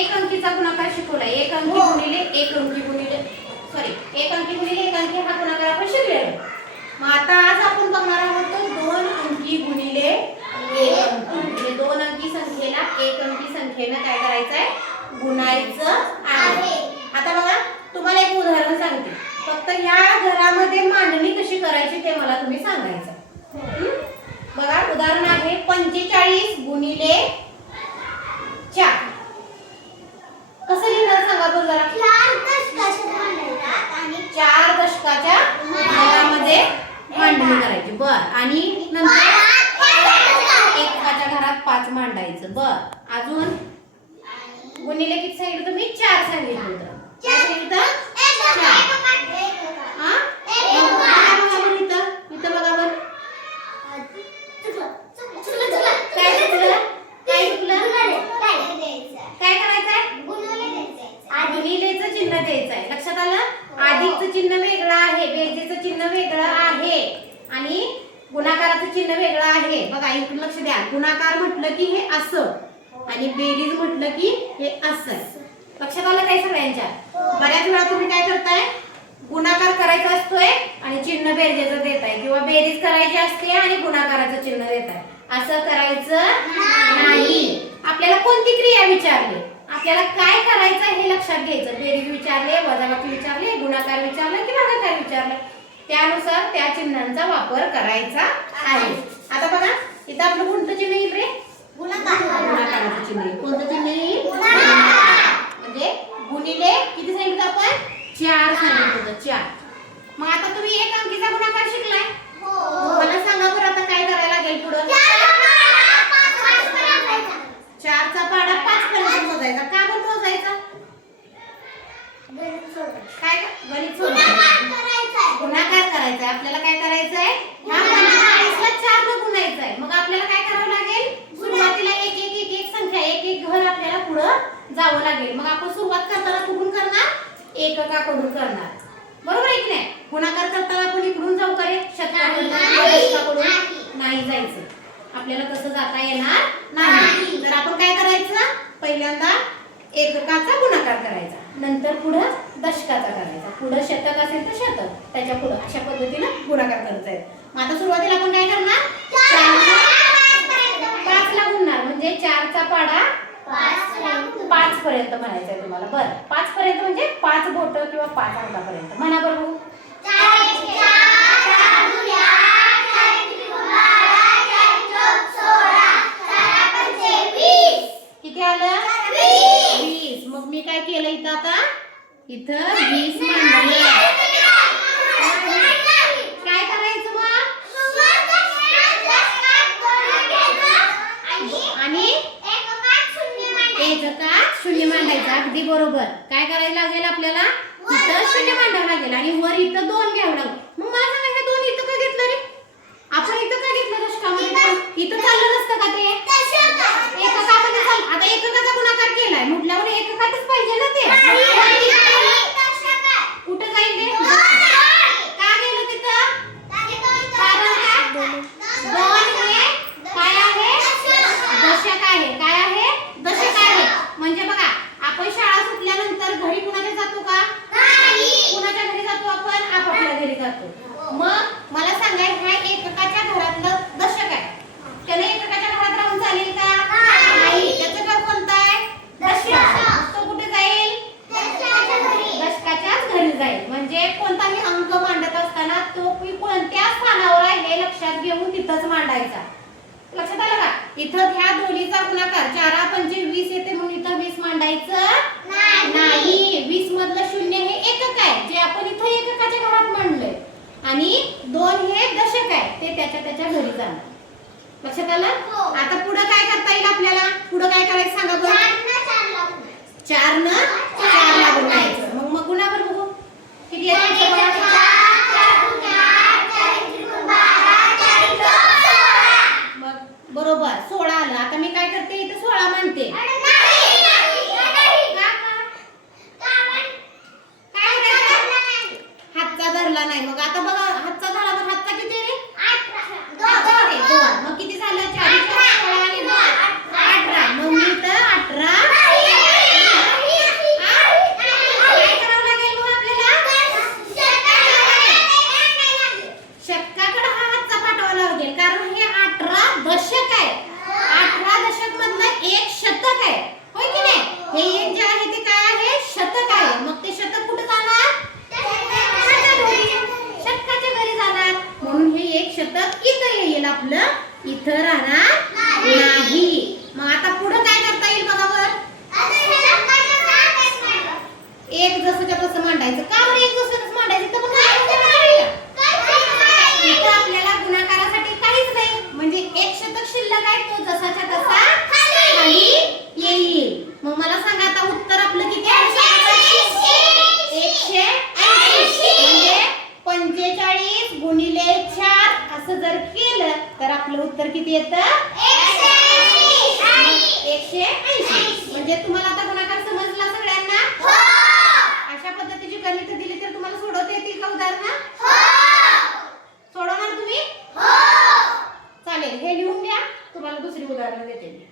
एक अंकीचा गुणाकार शिकवला. एक अंकी गुणिले एक अंकी गुणिले एक अंकी गुणिले एक अंकी हा गुणाकार आपण शिकलेलो. मग आता आज आपण बघणार आहोत दोन अंकी गुणिले एक अंकी. म्हणजे दोन अंकी संख्येला एक अंकी संख्येने काय करायचं आहे, गुणायचं आहे. आता बघा तुम्हाला एक उदाहरण सांगते. फक्त या घरामध्ये मांडणी कशी करायची ते मला तुम्ही सांगायचं. बघा उदाहरण आहे 45 गुणिले 4. कसं लिहिणार सांगा बरं जरा. 4 दशकाच्या घरामध्ये मांडणी करायची. बर आणि नंतर एकाच्या घरात 5 मांडायचं. बर अजून गुणिले किती सांगितलं तुम्ही, 4 सांगितलं होतं. काय सांगितलं, 4. हा इथं बघा बरं काय चुकलं, काय चुकलं, काय करायचंय, गुणिलेचं चिन्ह द्यायचंय. लक्षात आलं. अधिकचं चिन्ह वेगळं आहे, बेरजेचं चिन्ह वेगळं आहे आणि गुणाकाराचं चिन्ह वेगळं आहे. बघा इकडे लक्ष द्या. गुणाकार म्हटलं की हे असं आणि बेरीज म्हटलं की हे असं. लक्षात आलं काय सगळ्यांच्या. बऱ्याच वेळा तुम्ही काय करताय, गुणाकार करायचा असतोय आणि चिन्ह बेरजेचं देताय, किंवा बेरीज करायची असते आणि गुणाकाराचं चिन्ह देताय. असं करायचं नाही. आपल्याला कोणती क्रिया विचारली, आपल्याला काय करायचं हे लक्षात घ्यायचं. बेरीज विचारले, वजाबाकी विचारले, गुणाकार विचारलं की भागाकार विचारलं, त्यानुसार त्या चिन्हांचा वापर करायचा आहे. आता बघा इथं आपलं कोणतं चिन्ह येईल रे, गुणाकाराचं चिन्ह येईल. कोणतं चिन्ह येईल, म्हणजे गुणिले किती सांगितलं आपण, 4 सांगितलं होतं, 4. मग आता तुम्ही एक अंकीचा गुणाकार शिकलाय. मला सांगा बरं आता काय करायला लागेल पुढं. 4चा पाढा 5 पर्यंत मोजायचा. का बरं मोजायचा, काय गणित सोडवायचं, गुणाकार करायचा. आपल्याला काय करायचंय, ह्या 45ला 4 ने गुणायचंय. मग आपल्याला काय करावं लागेल, सुरुवातीला एक एक एक एक संख्या, एक एक घर आपल्याला पुढं जावं लागेल. मग आपण सुरुवात करताना कुठून करणार, एककाकडून करणार. बरोबर आहे की नाही. गुणाकार करताना आपण इकडून जाऊ का रे, शतकाकडून नाही जायचं. आपल्याला तसं जाता येणार नाही. तर आपण काय करायचं, पहिल्यांदा एककाचा गुणाकार करायचा, नंतर पुढं दशकाचा करायचा, पुढं शतक असेल तर शतक, त्याच्या पुढं अशा पद्धतीनं गुणाकार करायचा. मग आता सुरुवातीला आपण काय करणार, 5 ला गुणणार. म्हणजे 4चा पाढा 5 पर्यंत म्हणायचंय तुम्हाला. बरं 5 पर्यंत म्हणजे 5 बोट किंवा 5 अंकापर्यंत म्हणा. बरोबर किती आलं, 20. मग मी काय केलं इथं, आता इथं 20 मांडले. काय करायचं मग, आणि एककात शून्य मांडायचं. अगदी बरोबर. काय करायला लागेल आपल्याला, इथं शून्य मांडावं लागेल आणि वर इथं 2 घ्यावं लागेल. मग मला सांगा हे 2 इथं का घेतलं रे, आपण इथं का घेतलं दशकामध्ये, इथं चाललं नसतं का ते, एककामध्ये चाल. आता एककाचा गुणाकार केलाय म्हटल्यावर एककातच पाहिजे ना ते. कुठं जाईल ते, का गेलं तिथं, कारण का 2 हे काय आहे, दशक आहे. काय आहे, दशक आहे. म्हणजे बघा आपण शाळा सुटल्यानंतर घरी कुणाच्या जातो का, कुणाच्या घरी जातो आपण, आपापल्या घरी जातो. मग मला सांगा ह्या एककाच्या घरातलं दशक आहे, त्याने एककाच्या घरात राहून चालेल का, नाही. त्याचं घर कोणतं आहे, दशक. तो कुठे जाईल, दशकाच्याच घरी जाईल. म्हणजे कोणताही अंक मांडत असताना तो कोणत्या स्थानावर आहे हे लक्षात घेऊन तिथंच मांडायचा. लक्षात आलं का. इथं ह्या दोन्हीचा गुणाकार 4 पंचे 20 येते म्हणून इथं 20 मांडायचं नाही. 20 मधलं 0 हे एकक आहे, जे आपण इथं एककाच्या घरात मांडलंय, आणि 2 हे दशक आहे, ते त्याच्या घरी जाणार. लक्षात आलं. आता पुढे काय करता येईल आपल्याला, पुढे काय करायचं सांगा बरं. 4 न 4 ला गुणायचं. मग गुणा बरं बघू किती येते. मग बरोबर 16 आलं. आता मी काय करते, इथं 16 मानते. हातचा धरला नाही. मग आता बघा हातचा धरला तर हातचा किती रे, 2. मग किती झालं, 4 16 आणि 2 18. मग मी इथं 18 80 म्हणजे तुम्हाला आता गुणाकार समजला सगळ्यांना? अशा पद्धतीची गणित दिली तर तुम्हाला सोडवता येतील का उदाहरण? सोडवणार तुम्ही? चालेल, हे लिहून घ्या, तुम्हाला दुसरी उदाहरण देते मी.